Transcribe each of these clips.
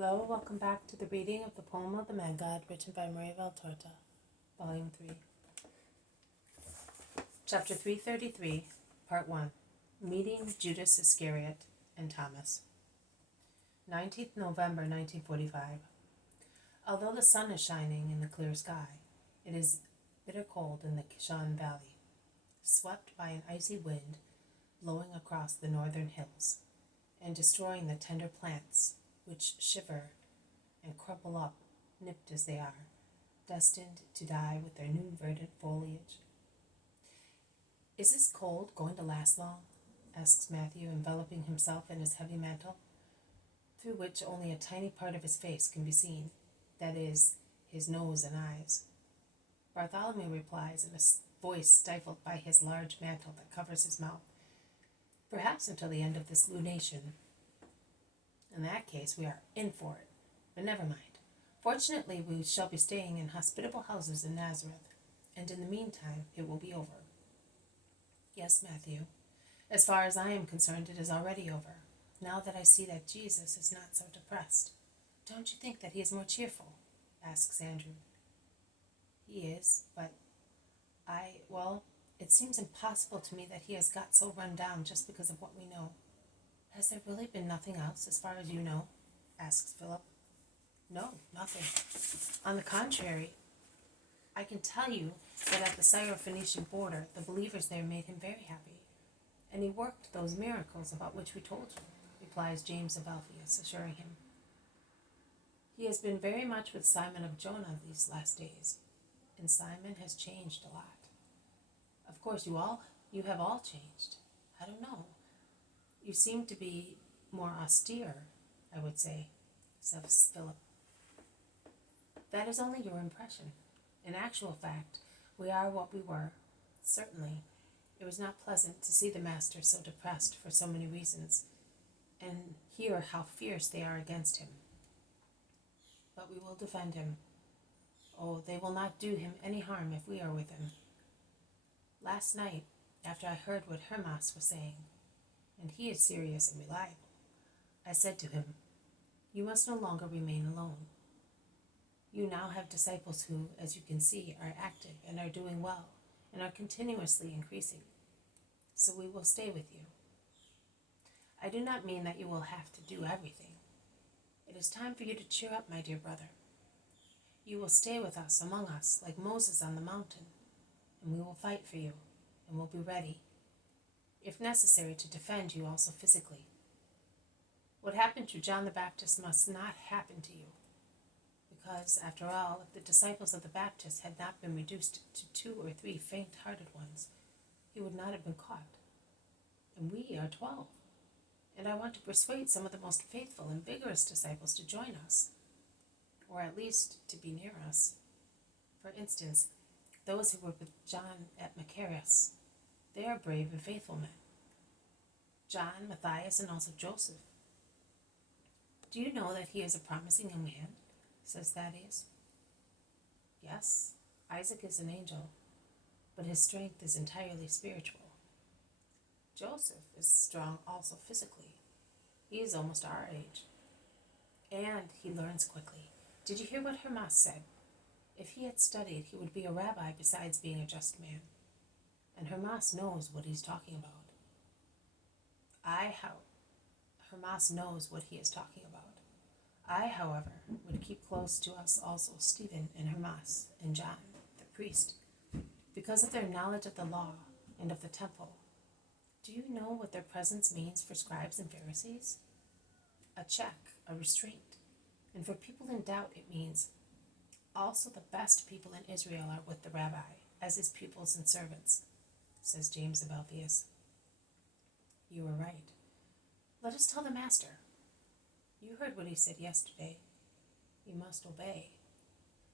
Hello, welcome back to the reading of the poem of the Man God, written by Maria Valtorta, Volume 3. Chapter 333, Part 1, Meeting Judas Iscariot and Thomas. 19th November 1945. Although the sun is shining in the clear sky, it is bitter cold in the Kishon Valley, swept by an icy wind blowing across the northern hills and destroying the tender plants which shiver and crumple up, nipped as they are, destined to die with their new verdant foliage. "Is this cold going to last long?" asks Matthew, enveloping himself in his heavy mantle, through which only a tiny part of his face can be seen, that is, his nose and eyes. Bartholomew replies in a voice stifled by his large mantle that covers his mouth, "Perhaps until the end of this lunation." "In that case we are in for it, but never mind. Fortunately we shall be staying in hospitable houses in Nazareth, and in the meantime it will be over." "Yes, Matthew, as far as I am concerned it is already over, now that I see that Jesus is not so depressed. Don't you think that he is more cheerful?" asks Andrew. "He is, but it seems impossible to me that he has got so run down just because of what we know. Has there really been nothing else, as far as you know?" asks Philip. "No, nothing. On the contrary, I can tell you that at the Syro-Phoenician border, the believers there made him very happy, and he worked those miracles about which we told you," replies James of Alphaeus, assuring him. "He has been very much with Simon of Jonah these last days, and Simon has changed a lot. Of course, you have all changed. I don't know. You seem to be more austere, I would say," says Philip. "That is only your impression. In actual fact, we are what we were. Certainly, it was not pleasant to see the master so depressed for so many reasons, and hear how fierce they are against him. But we will defend him. Oh, they will not do him any harm if we are with him. Last night, after I heard what Hermas was saying, and he is serious and reliable, I said to him, 'You must no longer remain alone. You now have disciples who, as you can see, are active and are doing well and are continuously increasing. So we will stay with you. I do not mean that you will have to do everything. It is time for you to cheer up, my dear brother. You will stay with us, among us, like Moses on the mountain, and we will fight for you, and will be ready, if necessary, to defend you also physically. What happened to John the Baptist must not happen to you, because, after all, if the disciples of the Baptist had not been reduced to 2 or 3 faint-hearted ones, he would not have been caught. And we are 12, and I want to persuade some of the most faithful and vigorous disciples to join us, or at least to be near us. For instance, those who were with John at Machaerus. They are brave and faithful men. John, Matthias, and also Joseph. Do you know that he is a promising young man?" says Thaddeus. "Yes, Isaac is an angel, but his strength is entirely spiritual. Joseph is strong also physically. He is almost our age. And he learns quickly. Did you hear what Hermas said? If he had studied, he would be a rabbi besides being a just man. And Hermas knows what he's talking about. Hermas knows what he is talking about. I, however, would keep close to us also Stephen and Hermas and John, the priest, because of their knowledge of the law and of the temple. Do you know what their presence means for scribes and Pharisees? A check, a restraint. And for people in doubt it means, also the best people in Israel are with the rabbi, as his pupils and servants," says James of Alphaeus. "You are right. Let us tell the master. You heard what he said yesterday. You must obey.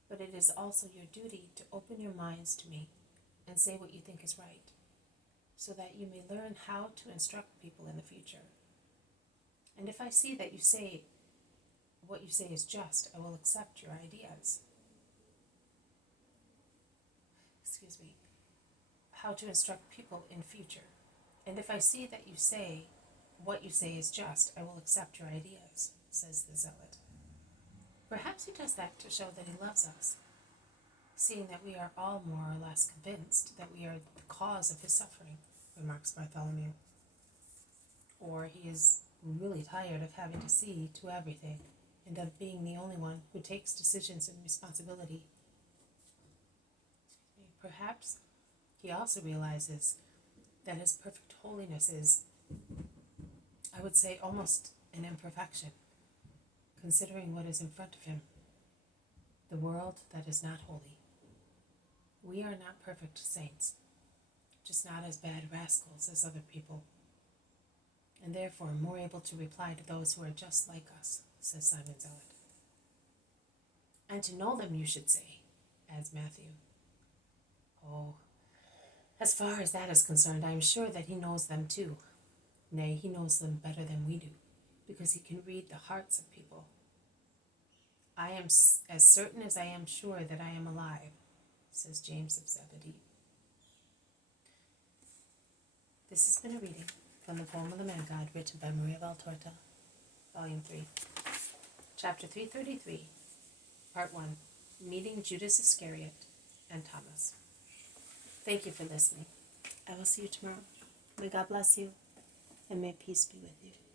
But it is also your duty to open your minds to me and say what you think is right, so that you may learn how to instruct people in the future. And if I see that what you say is just, I will accept your ideas." How to instruct people in future. "And if I see that what you say is just, I will accept your ideas," says the zealot. Perhaps he does that to show that he loves us, seeing that we are all more or less convinced that we are the cause of his suffering, remarks Bartholomew. Or he is really tired of having to see to everything, and of being the only one who takes decisions and responsibility. Perhaps he also realizes that his perfect holiness is, I would say, almost an imperfection, considering what is in front of him, the world that is not holy. We are not perfect saints, just not as bad rascals as other people, and therefore more able to reply to those who are just like us, says Simon Zealot. And to know them, you should say, adds Matthew. Oh, as far as that is concerned, I am sure that he knows them too. Nay, he knows them better than we do, because he can read the hearts of people. I am as certain as I am sure that I am alive, says James of Zebedee. This has been a reading from the poem of the Man God, written by Maria Valtorta, Volume 3, Chapter 333, Part 1, Meeting Judas Iscariot and Thomas. Thank you for listening. I will see you tomorrow. May God bless you, and may peace be with you.